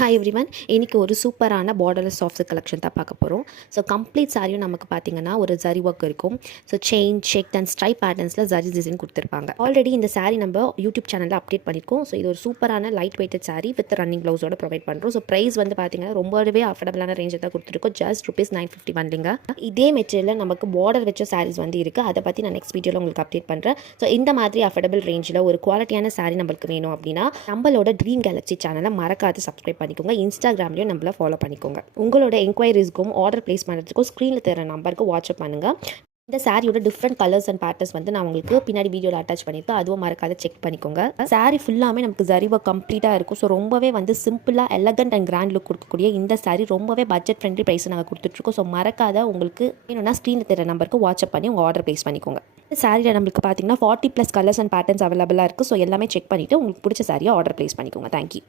Hi everyone. இன்னைக்கு ஒரு சூப்பரான பார்டர்லெஸ் சாஃப்ட் சில்க் கலெக்ஷன் தான் பார்க்க போகிறோம். ஸோ கம்ப்ளீட் சாரியும் நமக்கு பார்த்தீங்கன்னா ஒரு ஜரி ஒர்க் இருக்கும். So chain, check and stripe பேட்டர்ன்ஸில் ஜரி டிசைன் கொடுத்துருப்பாங்க. ஆல்ரெடி இந்த சாரீ நம்ம யூடியூப் சேனலில் அப்டேட் பண்ணியிருக்கோம். ஸோ இது ஒரு சூப்பரான light weighted sari with running ப்ளவுஸோட ப்ரொவைட் பண்ணுறோம். ஸோ ப்ரைஸ் வந்து பார்த்தீங்கன்னா ரொம்பவே அஃபர்டபுளான ரேஞ்சை தான் கொடுத்துருக்கோம். ஜஸ்ட் ₹951. இதே மெட்டீரியலில் நமக்கு பார்டர் வச்ச சாரீஸ் வந்து இருக்குது. அதை பற்றி நான் நெக்ஸ்ட் வீடியோவில் உங்களுக்கு அப்டேட் பண்ணுறேன். ஸோ இந்த மாதிரி அஃபர்டபுள் ரேஞ்சில் ஒரு குவாலிட்டியான சாரீ நம்மளுக்கு வேணும் அப்படின்னா நம்மளோட ட்ரீம் கேலக்ஸி சேனலை மறக்காது சப்ஸ்கிரைப் பண்ணிக்கோங்க. இன்ஸ்டாகிராம்லையும் நம்மள ஃபாலோ பண்ணிக்கோங்க. உங்களோட என்கொயரிஸ்க்கும் ஆர்டர் பிளேஸ் பண்ணுறதுக்கும் ஸ்க்ரீனில் தர நம்பருக்கு வாட்ஸ்அப் பண்ணுங்கள். இந்த சாரியோட டிஃப்ரெண்ட் கலர்ஸ் அண்ட் பேட்டர்ஸ் வந்து நான் உங்களுக்கு பின்னாடி வீடியோவில் அட்டாச் பண்ணியிருக்கேன். அதுவும் மறக்காத செக் பண்ணிக்கோங்க. சாரி ஃபுல்லாமே நமக்கு ஜரி ஒர்க் கம்ப்ளீட்டாக இருக்கும். ஸோ ரொம்பவே வந்து சிம்பிளாக எலகண்ட் அண்ட் கிராண்ட் லுக் கொடுக்கக்கூடிய இந்த சாரி ரொம்பவே பட்ஜெட் ஃப்ரெண்ட்லி ப்ரைஸ் நாங்கள் கொடுத்துட்ருக்கோம். ஸோ மறக்காத உங்களுக்கு வேணும்னா ஸ்க்ரீனில் தர நம்பருக்கு வாட்ஸ்அப் பண்ணி உங்கள் ஆர்டர் பிளேஸ் பண்ணிக்கோங்க. இந்த சாரியில் நம்மளுக்கு பார்த்தீங்கன்னா 40+ கலர்ஸ் அண்ட் பேட்டர்ன்ஸ் அவைலபிளாக இருக்குது. ஸோ எல்லாமே செக் பண்ணிவிட்டு உங்களுக்கு பிடிச்ச சாரியை ஆர்டர் பிளேஸ் பண்ணிக்கோங்க. தேங்க்யூ.